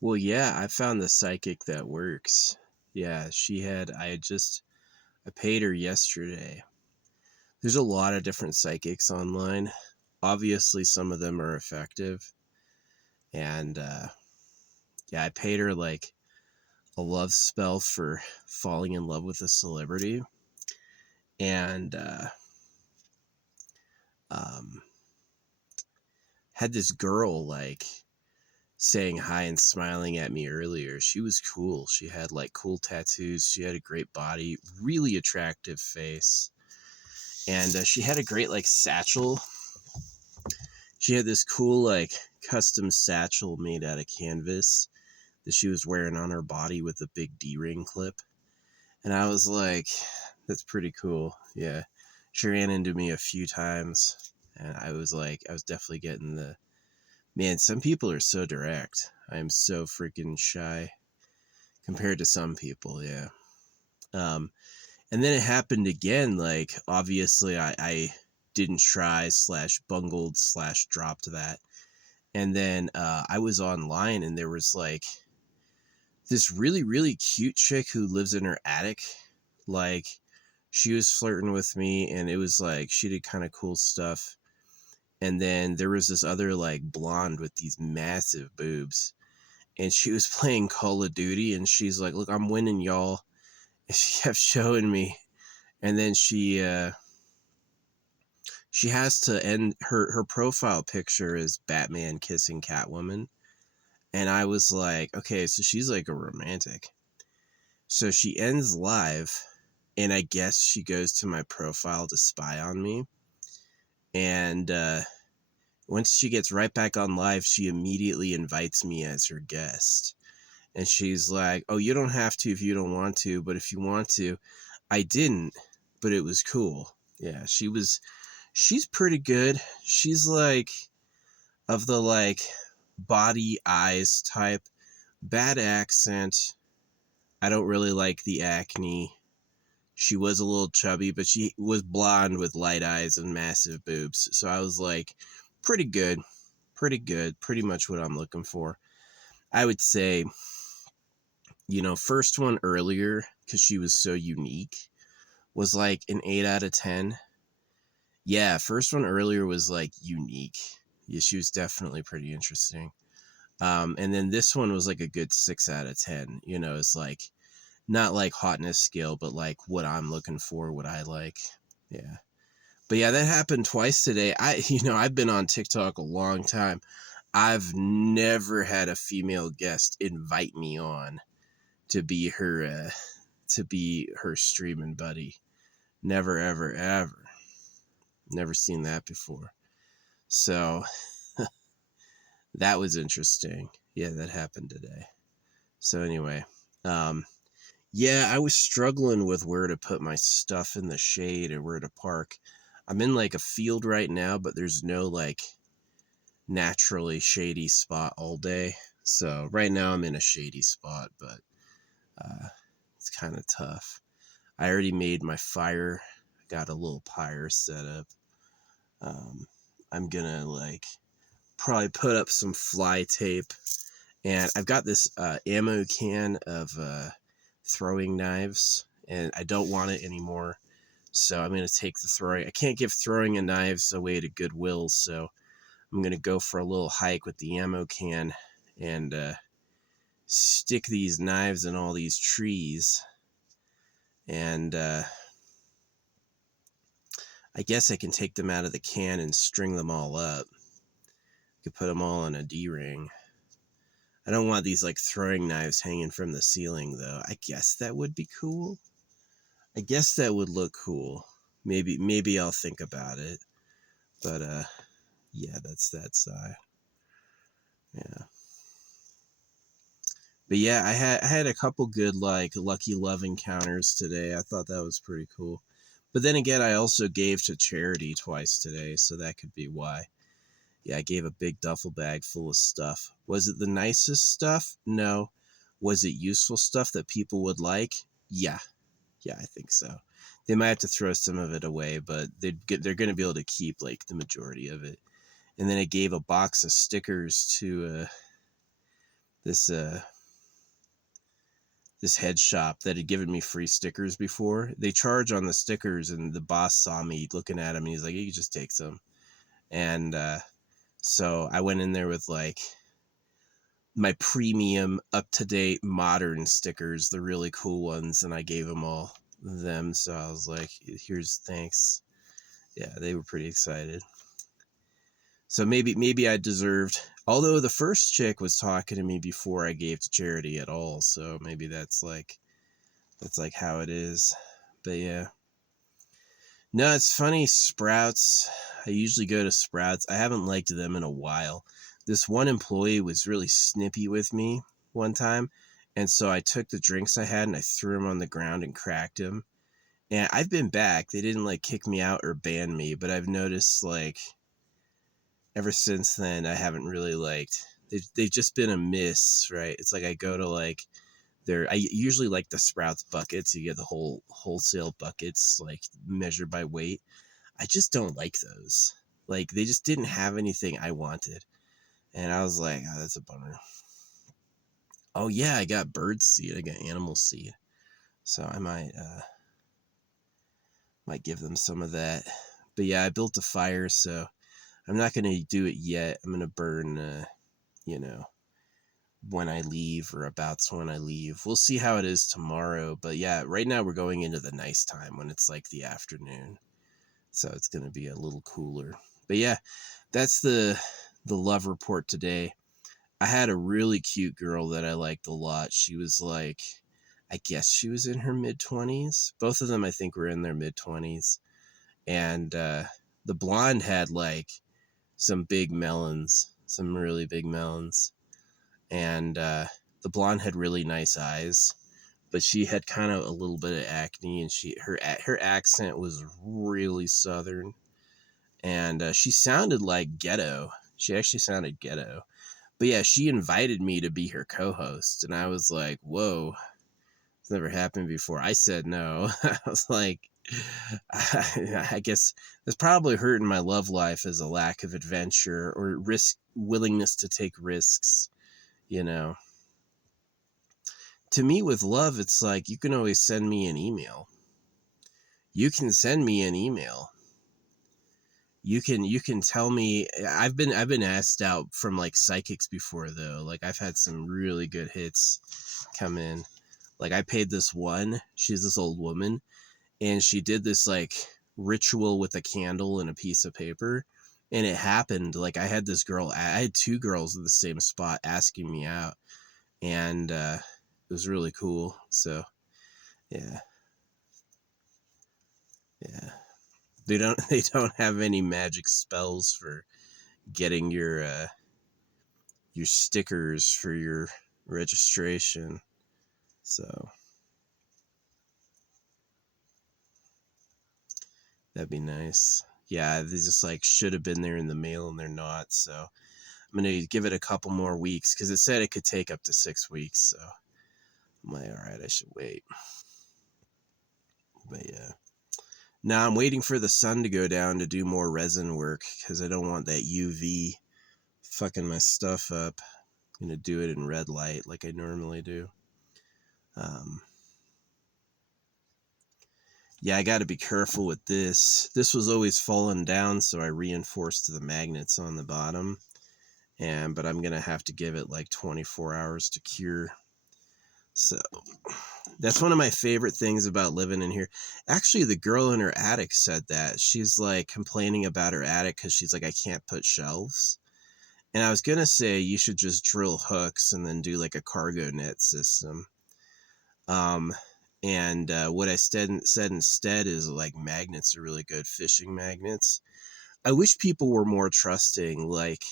Well, yeah, I found the psychic that works. Yeah, I paid her yesterday. There's a lot of different psychics online. Obviously, some of them are effective. And yeah, I paid her like a love spell for falling in love with a celebrity. And um, had this girl like saying hi and smiling at me earlier. She was cool. She had like cool tattoos. She had a great body, really attractive face. And she had a great like satchel. She had this cool like custom satchel made out of canvas that she was wearing on her body with a big D-ring clip. And I was like, that's pretty cool. Yeah. She ran into me a few times and I was like, I was definitely getting the man, some people are so direct. I'm so freaking shy compared to some people, yeah. Um and then it happened again, like obviously I didn't try slash bungled slash dropped that. And then I was online and there was like this really, really cute chick who lives in her attic. Like, she was flirting with me, and it was like she did kind of cool stuff. And then there was this other like blonde with these massive boobs, and she was playing Call of Duty, and she's like, "Look, I'm winning, y'all." And she kept showing me, and then she has to end her profile picture is Batman kissing Catwoman, and I was like, okay, so she's like a romantic. So she ends live, and I guess she goes to my profile to spy on me. And once she gets right back on live, she immediately invites me as her guest. And she's like, "Oh, you don't have to if you don't want to, but if you want to." I didn't, but it was cool. Yeah, she's pretty good. She's like of the like body eyes type, bad accent. I don't really like the acne. She was a little chubby, but she was blonde with light eyes and massive boobs. So I was like, pretty good, pretty good, pretty much what I'm looking for. I would say, first one earlier, because she was so unique, was like an 8 out of 10. Yeah, first one earlier was like unique. Yeah, she was definitely pretty interesting. And then this one was like a good 6 out of 10. It's like not like hotness scale, but like what I'm looking for, what I like. Yeah. But yeah, that happened twice today. I've been on TikTok a long time. I've never had a female guest invite me on to be her streaming buddy. Never, ever, ever. Never seen that before. So that was interesting. Yeah, that happened today. So anyway, um, yeah, I was struggling with where to put my stuff in the shade or where to park. I'm in like a field right now, but there's no like naturally shady spot all day. So right now I'm in a shady spot, but it's kind of tough. I already made my fire. I got a little pyre set up. Um, I'm gonna like probably put up some fly tape, and I've got this ammo can of throwing knives, and I don't want it anymore. So I'm gonna take the throwing. I can't give throwing and knives away to Goodwill, so I'm gonna go for a little hike with the ammo can and stick these knives in all these trees. And I guess I can take them out of the can and string them all up. I could put them all on a D-ring. I don't want these like throwing knives hanging from the ceiling though. I guess that would be cool. I guess that would look cool. Maybe I'll think about it. But yeah, that's that side. Yeah. But yeah, I had a couple good like lucky love encounters today. I thought that was pretty cool. But then again, I also gave to charity twice today, so that could be why. Yeah, I gave a big duffel bag full of stuff. Was it the nicest stuff? No. Was it useful stuff that people would like? Yeah. Yeah, I think so. They might have to throw some of it away, but they're going to be able to keep like the majority of it. And then I gave a box of stickers to this this head shop that had given me free stickers before. They charge on the stickers, and the boss saw me looking at him, and he's like, "You can just take some." And so I went in there with like my premium, up to date, modern stickers, the really cool ones, and I gave them all them. So I was like, "Here's thanks." Yeah, they were pretty excited. So maybe I deserved. Although the first chick was talking to me before I gave to charity at all, so maybe that's like how it is. But yeah. No, it's funny, Sprouts. I usually go to Sprouts. I haven't liked them in a while. This one employee was really snippy with me one time, and so I took the drinks I had and I threw them on the ground and cracked them. And I've been back. They didn't like kick me out or ban me, but I've noticed like ever since then I haven't really liked. They've just been a miss, right? It's like I go to like I usually like the Sprouts buckets. You get the whole wholesale buckets, like measured by weight. I just don't like those. Like they just didn't have anything I wanted, and I was like, "Oh, that's a bummer." Oh yeah, I got bird seed. I got animal seed, so I might give them some of that. But yeah, I built a fire, so I'm not gonna do it yet. I'm gonna burn, you know, when I leave or about when I leave. We'll see how it is tomorrow. But yeah, right now we're going into the nice time when it's like the afternoon. So it's going to be a little cooler. But yeah, that's the love report today. I had a really cute girl that I liked a lot. She was like, I guess she was in her mid-20s. Both of them I think were in their mid-20s. And the blonde had like some big melons, some really big melons. And the blonde had really nice eyes, but she had kind of a little bit of acne, and her accent was really southern, and she sounded like ghetto. She actually sounded ghetto. But yeah, she invited me to be her co-host, and I was like, "Whoa, it's never happened before." I said no. I was like, I guess that's probably hurting my love life as a lack of adventure or willingness to take risks, you know. To me with love, it's like you can always send me an email. You can send me an email. You can tell me. I've been asked out from like psychics before though. Like I've had some really good hits come in. Like I paid this one. She's this old woman, and she did this like ritual with a candle and a piece of paper, and it happened. Like I had two girls in the same spot asking me out, and it was really cool. So yeah. Yeah. They don't have any magic spells for getting your stickers for your registration. So that'd be nice. Yeah, they just like should have been there in the mail and they're not. So I'm gonna give it a couple more weeks because it said it could take up to 6 weeks. So I'm like, all right, I should wait. But yeah. Now I'm waiting for the sun to go down to do more resin work because I don't want that UV fucking my stuff up. I'm gonna do it in red light like I normally do. Yeah, I got to be careful with this. This was always falling down, so I reinforced the magnets on the bottom. But I'm gonna have to give it like 24 hours to cure. So that's one of my favorite things about living in here. Actually, the girl in her attic said that. She's like complaining about her attic because she's like, I can't put shelves. And I was gonna say you should just drill hooks and then do like a cargo net system. And what I said instead is like magnets are really good, fishing magnets. I wish people were more trusting. Like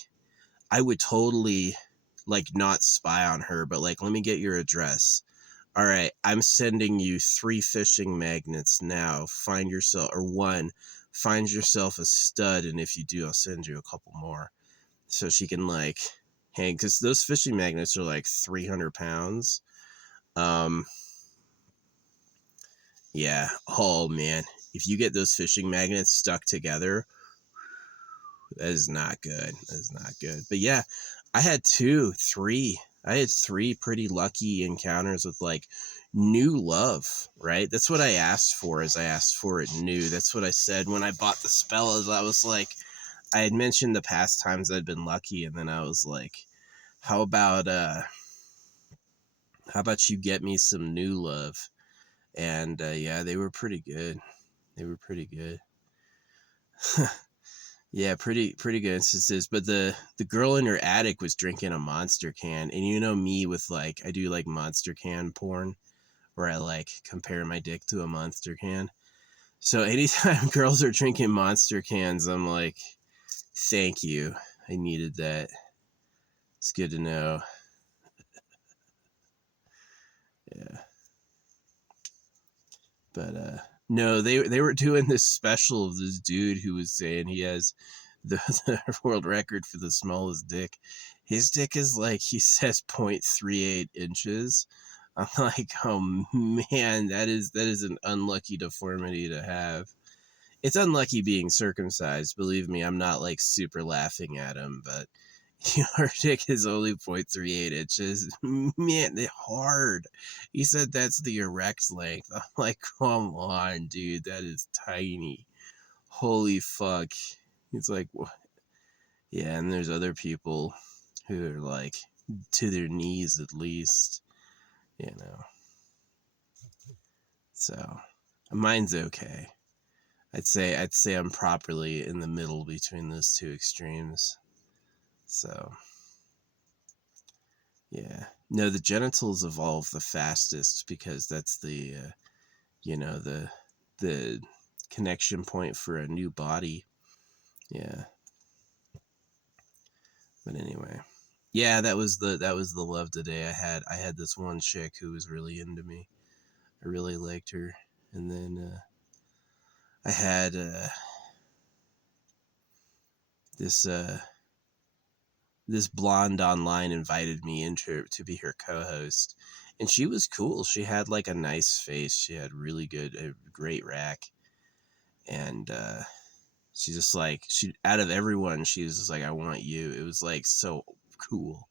I would totally like not spy on her, but like, let me get your address. All right, I'm sending you 3 fishing magnets now. Find yourself a stud, and if you do, I'll send you a couple more. So she can like hang, because those fishing magnets are like 300 pounds. Yeah. Oh man, if you get those fishing magnets stuck together, that is not good. That is not good. But yeah, I had 2, 3. I had 3 pretty lucky encounters with like new love, right? That's what I asked for, is I asked for it new. That's what I said when I bought the spell. Is I was like, I had mentioned the past times I'd been lucky, and then I was like, how about you get me some new love? And yeah, they were pretty good. They were pretty good. Yeah, pretty good instances. But the girl in her attic was drinking a Monster can, and you know me with like, I do like Monster can porn, where I like compare my dick to a Monster can. So anytime girls are drinking Monster cans, I'm like, thank you. I needed that. It's good to know. Yeah. But no, they were doing this special of this dude who was saying he has the world record for the smallest dick. His dick is like, he says 0.38 inches. I'm like, oh man, that is an unlucky deformity to have. It's unlucky being circumcised. Believe me, I'm not like super laughing at him, but your dick is only 0.38 inches. Man, they're hard. He said that's the erect length. I'm like, come on, dude, that is tiny. Holy fuck. He's like, yeah, and there's other people who are like to their knees at least, you know. So mine's okay. I'd say I'm properly in the middle between those two extremes. So yeah. No, the genitals evolve the fastest because that's the the connection point for a new body. Yeah. But anyway. Yeah, that was the love today. I had this one chick who was really into me. I really liked her. And then I had this this blonde online invited me into to be her co-host, and she was cool. She had like a nice face. She had really good, a great rack, and she just like, she, out of everyone, she was just like, I want you. It was like so cool.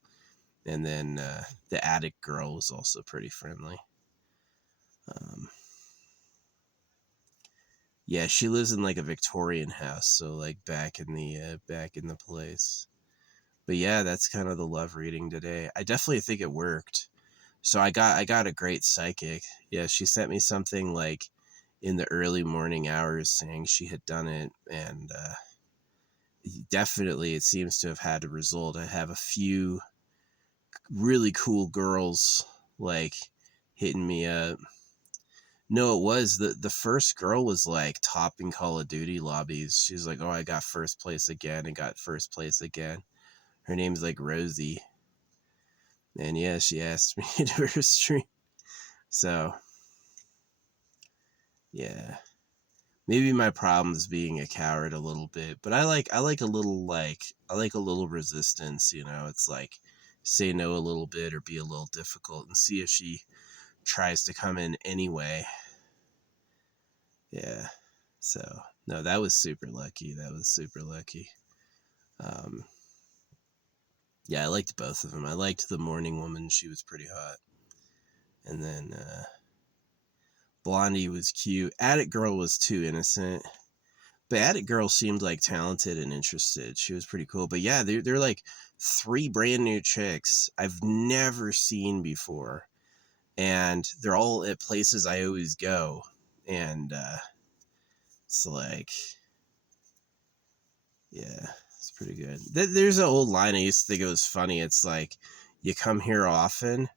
And then the attic girl was also pretty friendly. Um, yeah, she lives in like a Victorian house, so like back in the place. But yeah, that's kind of the love reading today. I definitely think it worked. So I got a great psychic. Yeah, she sent me something like in the early morning hours saying she had done it, and definitely it seems to have had a result. I have a few really cool girls like hitting me up. No, it was the first girl was like topping Call of Duty lobbies. She's like, "Oh, I got first place again and got first place again." Her name's like Rosie. And yeah, she asked me to her stream. So, yeah. Maybe my problem is being a coward a little bit, but I like a little, I like a little resistance, you know. It's like say no a little bit or be a little difficult and see if she tries to come in anyway. Yeah. So, no, that was super lucky. That was super lucky. Um yeah, I liked both of them. I liked the morning woman, she was pretty hot. And then Blondie was cute. Attic Girl was too innocent. But Attic Girl seemed like talented and interested. She was pretty cool. But yeah, they're like 3 brand new chicks I've never seen before. And they're all at places I always go. And it's like, yeah, it's pretty good. There's an old line I used to think it was funny. It's like, you come here often.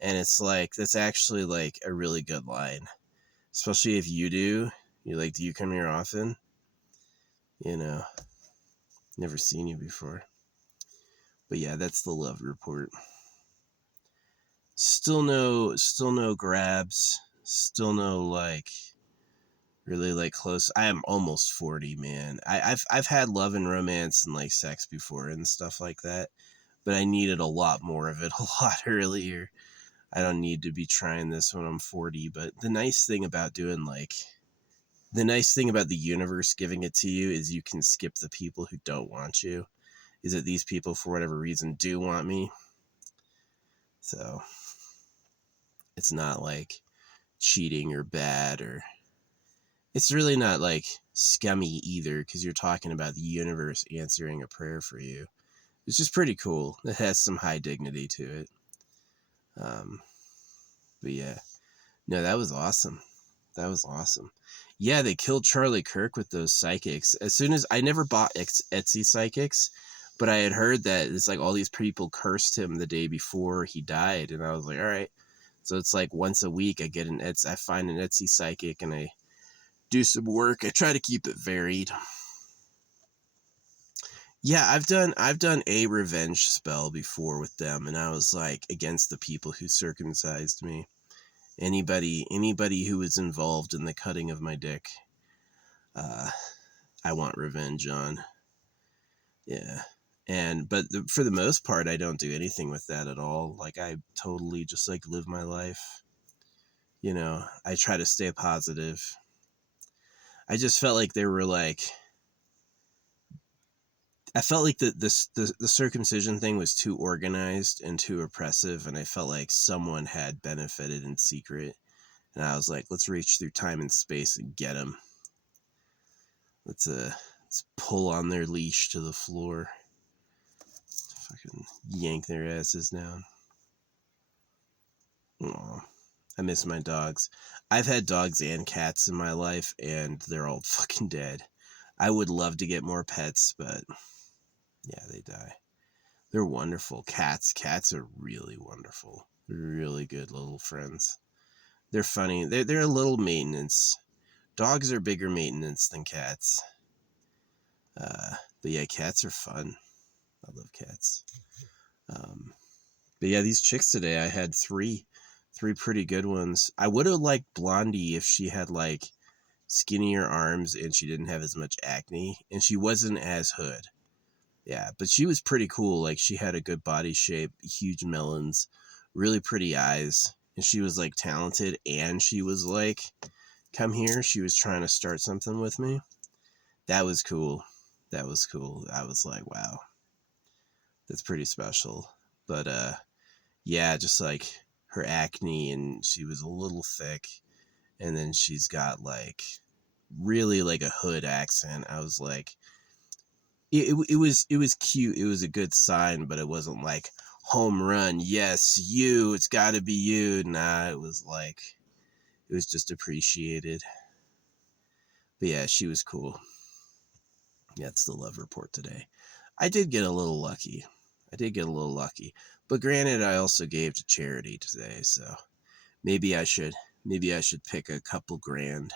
And it's like, that's actually like a really good line. Especially if you do. You're like, do you come here often? You know, never seen you before. But yeah, that's the love report. Still no grabs. Still no like really like close. I am almost 40, man. I've had love and romance and like sex before and stuff like that, but I needed a lot more of it a lot earlier. I don't need to be trying this when I'm 40, but the nice thing about the universe giving it to you is you can skip the people who don't want you. Is that these people for whatever reason do want me? So it's not like cheating or bad, or it's really not like scummy either, because you're talking about the universe answering a prayer for you. It's just pretty cool. It has some high dignity to it. Um, but yeah, no, that was awesome. That was awesome. Yeah, they killed Charlie Kirk with those psychics. As soon as I never bought Etsy psychics, but I had heard that it's like all these people cursed him the day before he died, and I was like, all right. So it's like once a week I get I find an Etsy psychic and I do some work. I try to keep it varied. Yeah, I've done a revenge spell before with them, and I was like against the people who circumcised me. Anybody who was involved in the cutting of my dick, uh, I want revenge on. Yeah. For the most part, I don't do anything with that at all. Like, I totally just like live my life. I try to stay positive. I just felt like they were like, I felt like the circumcision thing was too organized and too oppressive, and I felt like someone had benefited in secret. And I was like, let's reach through time and space and get them. Let's pull on their leash to the floor. Fucking yank their asses down. Aw, I miss my dogs. I've had dogs and cats in my life, and they're all fucking dead. I would love to get more pets, but yeah, they die. They're wonderful. Cats are really wonderful. They're really good little friends. They're funny. They're a little maintenance. Dogs are bigger maintenance than cats. But yeah, cats are fun. I love cats. But yeah, these chicks today, I had three pretty good ones. I would have liked Blondie if she had like skinnier arms and she didn't have as much acne and she wasn't as hood. Yeah, but she was pretty cool. Like, she had a good body shape, huge melons, really pretty eyes, and she was like talented, and she was like, come here. She was trying to start something with me. That was cool. That was cool. I was like, wow, that's pretty special. But yeah, just like her acne, and she was a little thick, and then she's got like really like a hood accent. I was like, it was cute. It was a good sign, but it wasn't like home run. Yes, you. It's got to be you. Nah, it was like, it was just appreciated. But yeah, she was cool. Yeah, it's the love report today. I did get a little lucky. But granted, I also gave to charity today, so maybe I should pick a couple grand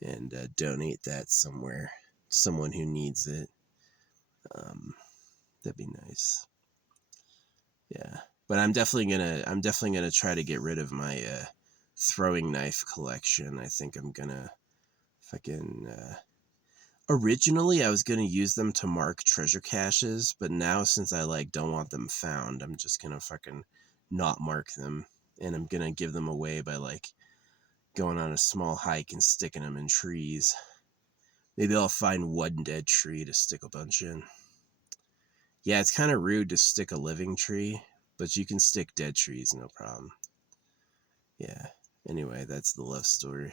and donate that somewhere, someone who needs it. Um, that'd be nice. Yeah, but I'm definitely gonna try to get rid of my throwing knife collection. I think I'm gonna fucking. Originally, I was gonna use them to mark treasure caches, but now since I like don't want them found, I'm just gonna fucking not mark them, and I'm gonna give them away by like going on a small hike and sticking them in trees. Maybe I'll find one dead tree to stick a bunch in. Yeah, it's kind of rude to stick a living tree, but you can stick dead trees, no problem. Yeah. Anyway, that's the love story.